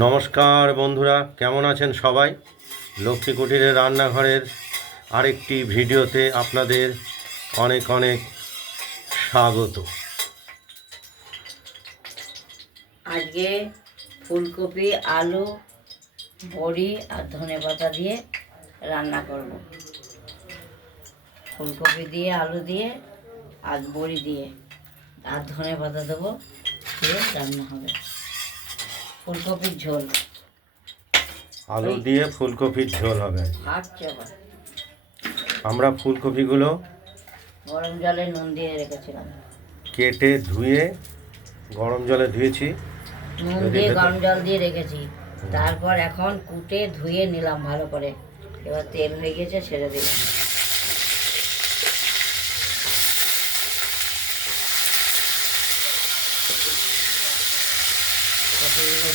নমস্কার বন্ধুরা, কেমন আছেন সবাই? লক্ষ্মী কুটিরের রান্নাঘরের আরেকটি ভিডিওতে আপনাদের অনেক অনেক স্বাগত। আজকে ফুলকপি, আলু, বড়ি আর ধনে পাতা দিয়ে রান্না করব। ফুলকপি দিয়ে, আলু দিয়ে আর বড়ি দিয়ে আর ধনে পাতা দেবো দিয়ে রান্না হবে। ফুলকপির ঝোল। আলু দিয়ে ফুলকপির ঝোল হবে। আচ্ছা আমরা ফুলকপিগুলো গরম জলে নুন দিয়ে রেখেছিলাম। কেটে ধুয়ে গরম জলে ধুয়েছি। নুন দিয়ে গরম জল দিয়ে রেখেছি। তারপর এখন কুটে ধুয়ে নিলাম ভালো করে। এবার তেল হয়ে গেছে ছেড়ে দিলাম।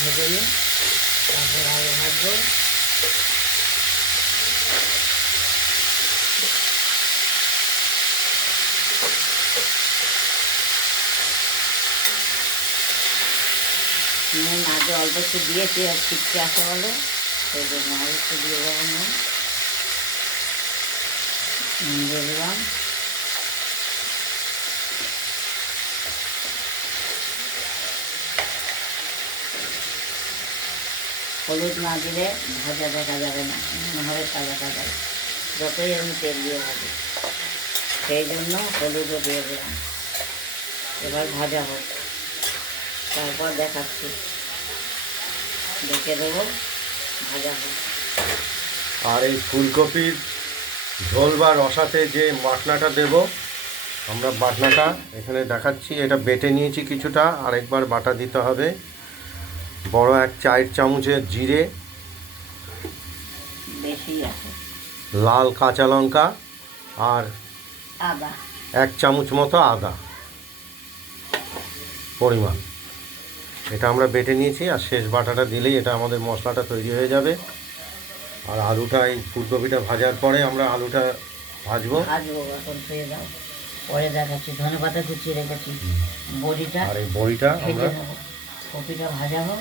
ভেজে নিই তারপর আলু ভাজবো। নুন আগে অল্প একটু দিয়েছি আর ছিটকে আসা বলে সেই জন্য আর একটু দিয়ে দেবো নুন। নুন দিয়ে দিলাম। হলুদ না দিলে ভাজা দেখা যাবে না মনে হবে তাজা তাজা। যতই আমি তেল দিয়ে ভাজি, সেই জন্য হলুদও দিয়ে দিলাম। এবার ভাজা হোক। তারপর দেখাচ্ছি। দেখে দেবো, ভাজা হোক। আর এই ফুলকপির ঝোল বা রসাতে যে বাটনাটা দেব, আমরা বাটনাটা এখানে দেখাচ্ছি। এটা বেটে নিয়েছি কিছুটা, আরেকবার বাটা দিতে হবে। বড় এক চায়ের চামচের জিরে লাল কাঁচা লঙ্কা আর আদা। এক চামচ মতো আদা। পরিমাণ। এটা আমরা বেটে নিয়েছি আর শেষ বাটাটা দিলেই এটা আমাদের মশলাটা তৈরি হয়ে যাবে। আর আলুটা এই ফুলকপিটা ভাজার পরে আমরা আলুটা ভাজবো। পরে দেখাচ্ছি ধনে পাতা কুচিয়ে রেখেছি। বড়িটা আর এই বড়িটা আমরা কপিটা ভাজা হোক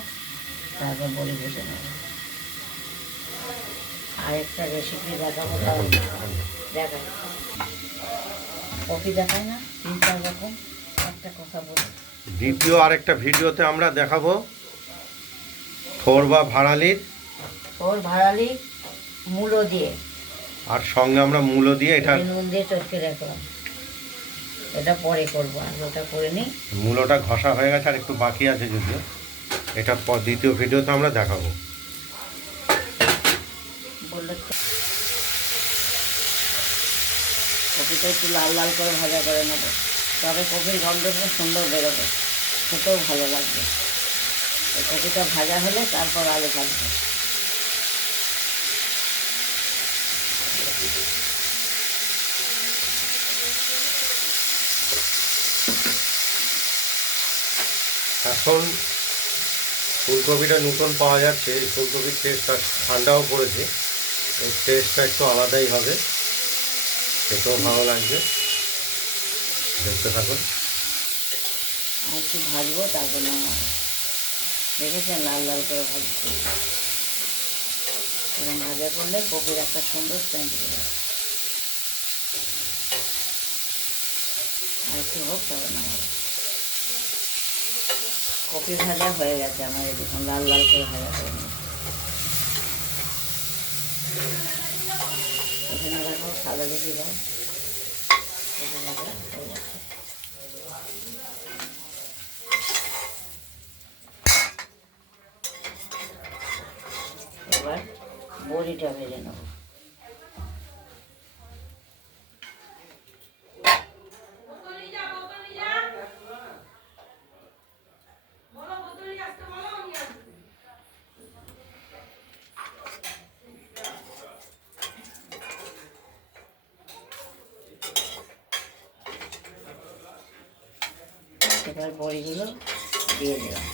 তারপর বড়ি ভেজে নেব। আরেকটা রেসিপি দেখাবো তাও দেখাই। কপি দেখায় না? তিন চার রকম একটা কথা বলি। দ্বিতীয় আরেকটা ভিডিওতে আমরা দেখাবো থোর বা ভাড়ালির। ওর ভাড়ালি মূলো দিয়ে। আর সঙ্গে আমরা মূলো দিয়ে এটা নুন দিয়ে চটকে রাখলাম। এটা পরে করব আর ওটা করে নিই। মূলোটা ঘষা হয়ে গেছে আর একটু বাকি আছে যদিও। এটা দ্বিতীয় ভিডিওতে আমরা দেখাবো। কপিটা একটু লাল লাল করে ভাজা করে নেব। তবে কপির গন্ধটা সুন্দর বেরোবে। খেতেও ভালো লাগবে। কপিটা ভাজা হলে তারপর আলু ভাজবো। এখন ফুলকপিটা নতুন পাওয়া যাচ্ছে ফুলকপির টেস্টটা ঠান্ডাও পড়েছে। এই টেস্টটা একটু আলাদাই হবে। খেতেও ভালো লাগবে। দেখতে থাকুন। একটু ভাজবো, তারপর দেখেছেন লাল লাল করে ভাজছি। এরকম ভাজা করলে কপির একটা সুন্দর সেন্ট বেরোবে আর একটু হোক, তবে নামাবো কপি ভাজা হয়ে গেছে আমার দেখুন, লাল লাল করে ভাজা হয়ে গেছে। এবার বড়িটা ভেজে নেব। এবার বড়িগুলো দিয়ে দিলাম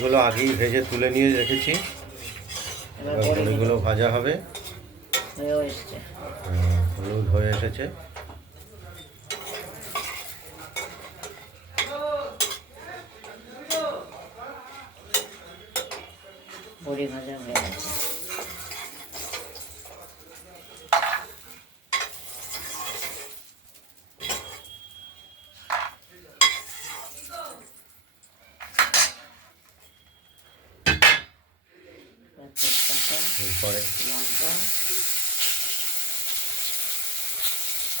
কপিগুলো আগেই ভেজে তুলে নিয়ে রেখেছি। বড়িগুলো ভাজা হবে। হ্যাঁ, হলুদ হয়ে এসেছে। বড়ি ভাজা হয়ে গেছে এবার তেজপাতা এরপরে লঙ্কা আর জিরে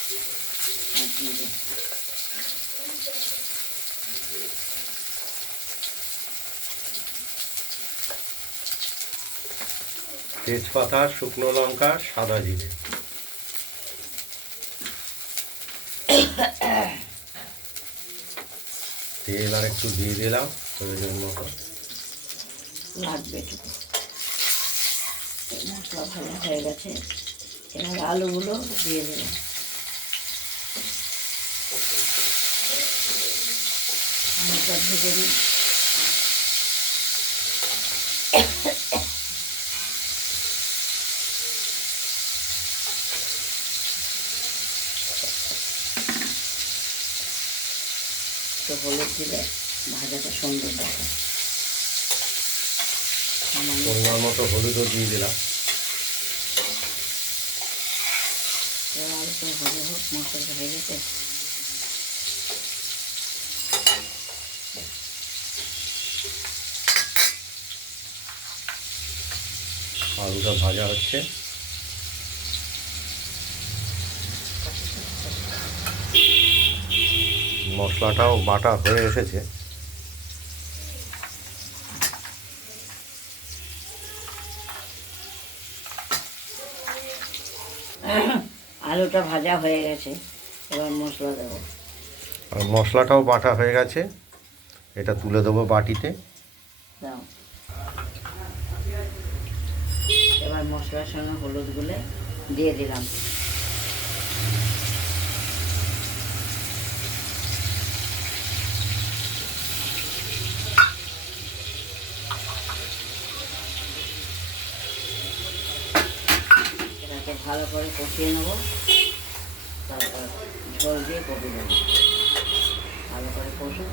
তেজপাতা, শুকনো লঙ্কা, সাদা জিরে। তেল আর একটু দিয়ে দিলাম, প্রয়োজন মতো। মশলা ভালো হয়ে গেছে, এবার আলুগুলো দিয়ে দিলাম। আলুটা ভেজে দিই। তো হলুদ দিলে ভাজাটা সুন্দর পরিমাণ মতো হলুদও দিয়ে দিলাম। এবার আলুটা ভাজা হোক মশলাটা হয়ে গেছে। আলুটা ভাজা হচ্ছে। মশলাটাও বাটা হয়ে এসেছে। আলুটা ভাজা হয়ে গেছে এবার মশলা দেবো। আর মশলাটাও বাটা হয়ে গেছে এটা তুলে দেবো বাটিতে। দাও। এবার মশলার সঙ্গে হলুদ গুলে দিয়ে দিলাম। এটাকে ভালো করে কষিয়ে নেব। তারপর ঝোল দিয়ে কপি দেবো ভালো করে কষো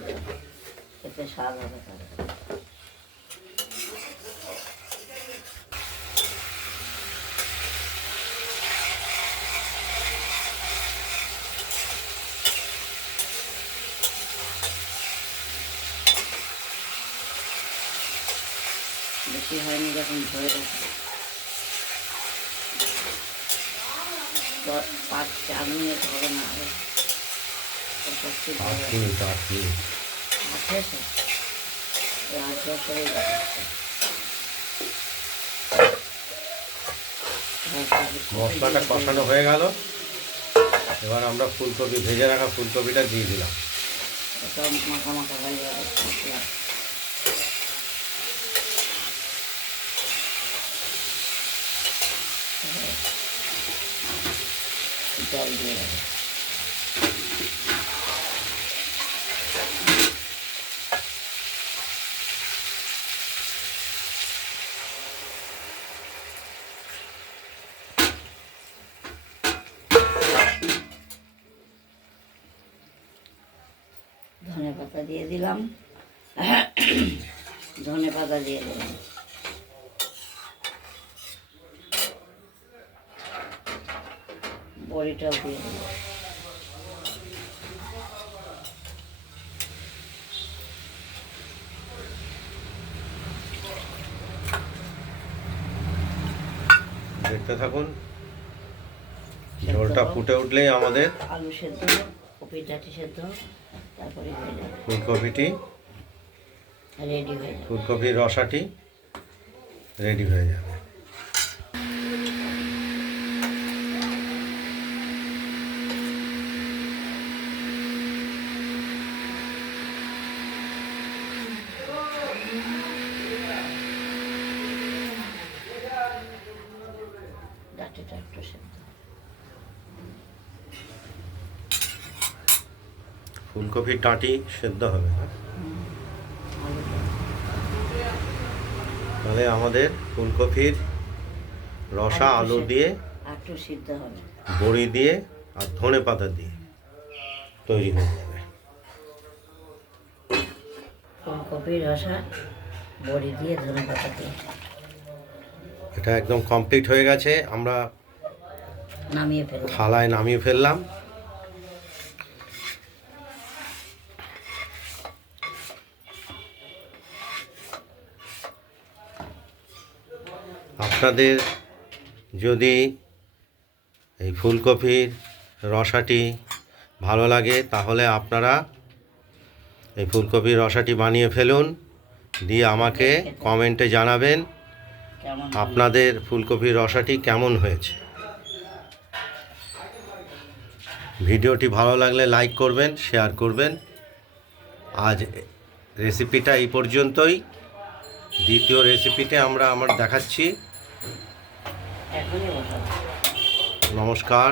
মিষ্টি দিয়ে দেবো এতে স্বাদ হবে তাহলে বেশি হয়নি যখন ধরে রাখবে দশ পাঁচ চার মিনিট হবে না আট বছরের মশলাটা কষানো হয়ে গেল। এবার আমরা ফুলকপি, ভেজে রাখা ফুলকপিটা দিয়ে দিলাম। মাখা মাখা হয়ে দেবে। ধনে পাতা দিয়ে দিলাম। ধনে পাতা দিয়ে দিলাম। বড়িটাও দিয়ে দিলাম। দেখতে থাকুন। ঝোলটা ফুটে উঠলেই আমাদের আলু সেদ্ধ কপি ডাঁটি সেদ্ধ। তারপরে হয়ে যাবে ফুলকপিটি। রেডি হয়ে যাবে। ফুলকপির রসাটি রেডি হয়ে যাবে। ফুলকপির ডাঁটি সেদ্ধ হবে না আলুটা তাহলে আমাদের ফুলকপির রসা আলু দিয়ে একটু সিদ্ধ হবে। বড়ি দিয়ে আর ধনে পাতা দিয়ে তৈরি হয়ে যাবে। ফুলকপির রসা বড়ি দিয়ে ধনে পাতা দিয়ে। এটা একদম কমপ্লিট হয়ে গেছে। আমরা নামিয়ে ফেলব থালায় নামিয়ে ফেললাম। আপনাদের যদি এই ফুলকপির রসাটি ভালো লাগে, তাহলে আপনারা এই ফুলকপির রসাটি বানিয়ে ফেলুন, দিয়ে আমাকে কমেন্টে জানাবেন আপনাদের ফুলকপির রসাটি কেমন হয়েছে। ভিডিওটি ভালো লাগলে লাইক করবেন, শেয়ার করবেন। আজ রেসিপিটা এই পর্যন্তই। দ্বিতীয় রেসিপিতে আমরা আমার দেখাচ্ছি। নমস্কার।